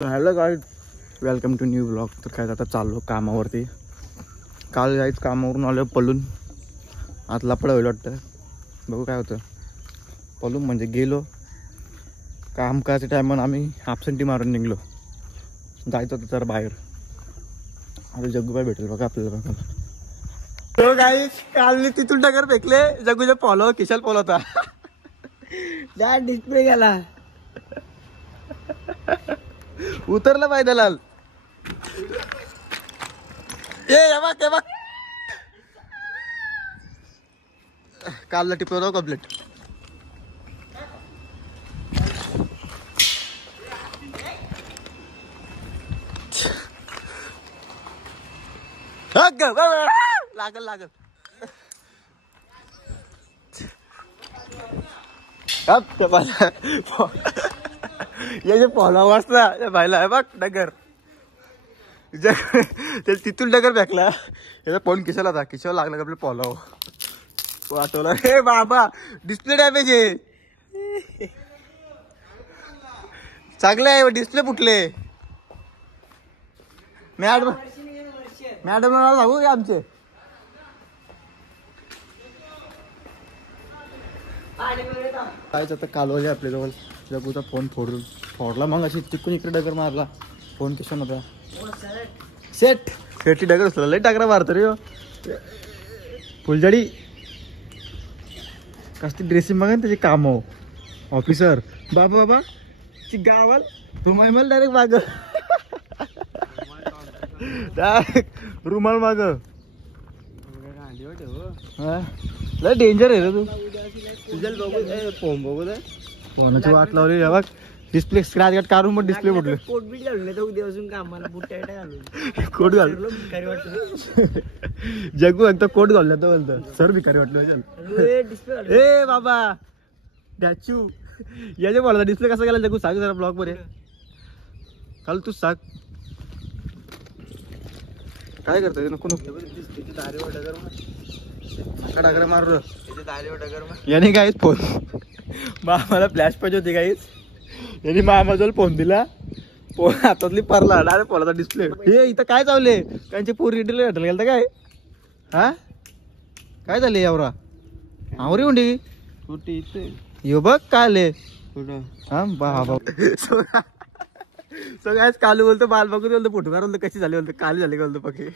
Hello guys, welcome to new blog. तर काय आता चाललो कामावरती. काल जायचं कामावरून आलो पळून. आज लफडं होईल वाटतं, बघू काय होतं. पळून म्हणजे गेलो काम करायच्या टायमानं आम्ही ॲबसेंटी मारून निघलो. जायचं होतं तर बाहेर. आता जग्गूबाई भेटेल बघा आपल्याला. बघा तो गाईज, काल मी तिथून डगर फेकले. जग्गूचा फॉलो किशाल फॉलो होता. डिस्प्ले गेला. उतरलं पाहिजे लाल. ये बघ बघ, कालला टिपलो राव कम्प्लीट. लागल लागल. याचे फॉलोवर्स ना भाईला बघ डगर. तिथून डगर फेकला. याचा फोन किशाला होता, किशावर लागला का आपलं फॉलो वाटवला. हे बाबा, डिस्प्ले डॅमेज आहे. चांगलं आहे, डिस्प्ले फुटले. मॅडम सांगू का आमचे. कायच आता कालवले आपल्या जवळ. जगूचा फोन फोडला मग अशी तिकून इकडे डगर मारला. फोन किशा नव्हता. सेट डगर असला लय टाकरा मारतो रे. फुलझडी कसली ड्रेसिंग बघा त्याची काम हो. ऑफिसर बाबा ती गावाल रुमाल मला डायरेक्ट माग. रुमाल माग. लय डेंजर आहे रे तू. फोन बघू दे. फोनाची वाट लावली बघ. डिस्प्ले स्क्रॅच गार्ड काढून मग डिस्प्ले फुटले. कोट बीट घालून तर उद्यापासून कामाला बुट्ट्या घालून कोट घाल. भिकारी वाटतं. जग्गू एकदा कोट घालला तर बोलतो सर भिकारी वाटलं. डिस्प्ले ए बाबा डॅचू याचे बोलता डिस्प्ले कसा गेला जग्गू सांग जरा ब्लॉग मध्ये. काल तूच सांग काय करतोय. नको डगर मार. याने काहीच फोन मामाला फ्लॅश पाहिजे होती काहीच. यांनी मामाजवळ फोन दिला. फोन हातातली परला डायरेक्ट फोनाचा डिस्प्ले. हे इथं काय चावले त्यांची पूर्ण डिटेल भेटायला गेलं काय. हा काय झाले यावरा आवरी उंडी यो बघ काय आले. हा बाबा सगळ्याच कालू बोलतो बाल बघून बोलतो फोटो काढ बोलतो कशी झाली बोलतो. कालू झाली बोलतो पके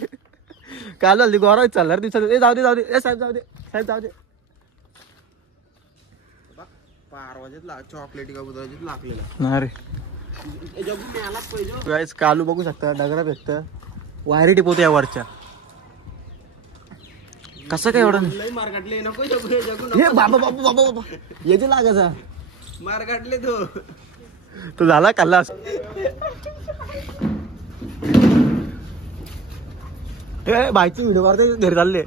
काल झाली गोरा चालणार दिवसात. ए जाऊ दे ए साहेब जाऊ दे जाऊ दे. चॉकलेट लागलेला ना रे गाईस. कालू बघू शकता डगरा भेटत वायरी टिपवतो या वरच्या. कसं काय एवढं मार काढले. नको हे बाबा याचे लागायचा मार काढले तो झाला खाल्ला. बाईची व्हिडिओ मारते घरी चालले.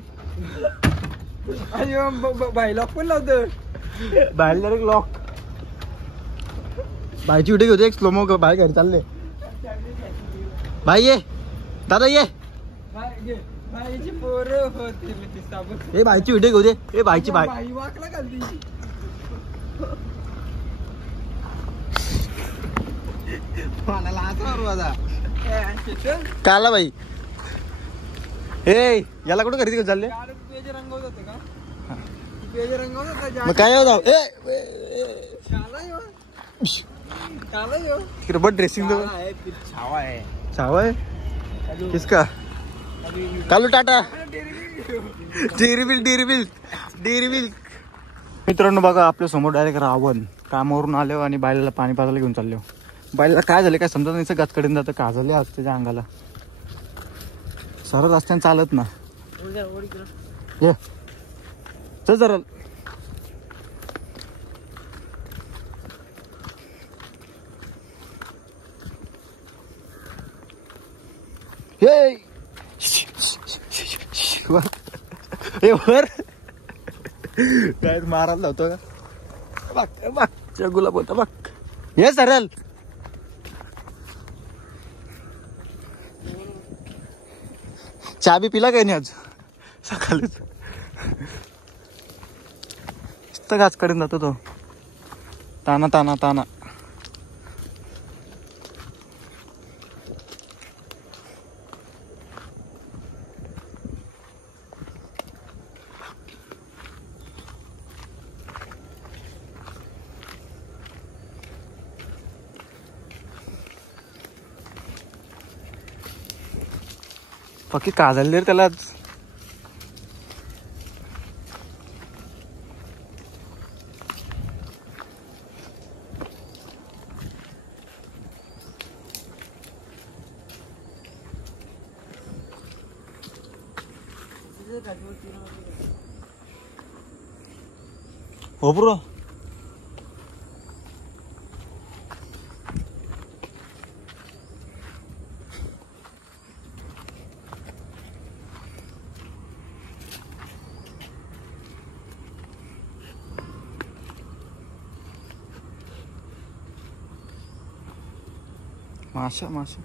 बाई लॉक पण लावतं. बाहेर डायरेक्ट लॉक. बाईची व्हिडिओ घेतो एक स्लोमो. बाहेर घरी चालले. बाई ये दादा ये. हे बाईची व्हिडिओ घेऊ दे. हे बाईची बाई वाकला खाली. काला बाई. हे याला कुठं खरेदी घेऊन चालले. मग काय जाऊ. तिकडे बट ड्रेसिंग छावा आहे. छावा आहे किसका. कालू टाटा डेअरी. मित्रांनो बघा आपल्या समोर डायरेक्ट रावण. कामावरून आलो आणि बायला पाणी पाजायला घेऊन चाललो. बायला काय झालं काय समजा नाही. गाचकडे जातं का झाले आज त्याच्या अंगाला. सरळ रस्त्याने चालत ना. ये चल जरा. हे वर काय मारायला लावतो का बघ. जगूला बोलतो बघ. हे सरळ चहा बी पिला काय नाही आज सकाळीच. गाच कडे जातो तो. ताना ताना ताना पक्की काजलले रे त्याला. हो ब्रो. माशा माशा.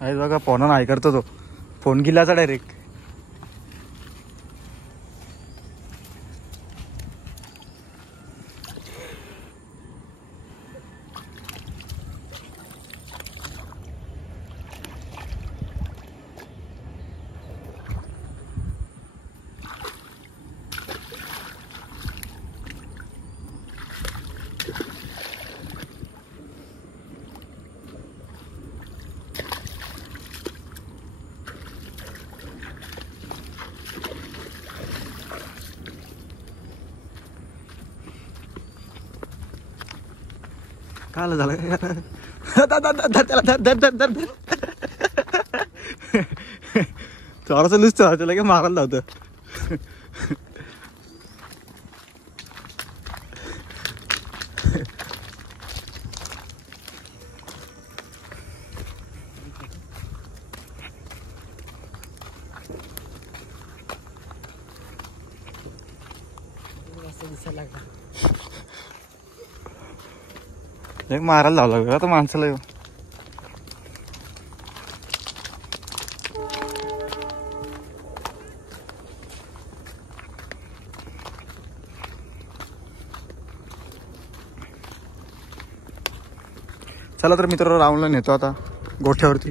आहे बघा फोन नाही करतो तो. फोन गेलाचा डायरेक्ट. काय झालं थोडंसं नुसतं त्याला काय मारायला लावतं. एक मारायला लावला आता माणसाला. चला तर मित्र राहुलला नेतो आता गोठ्यावरती.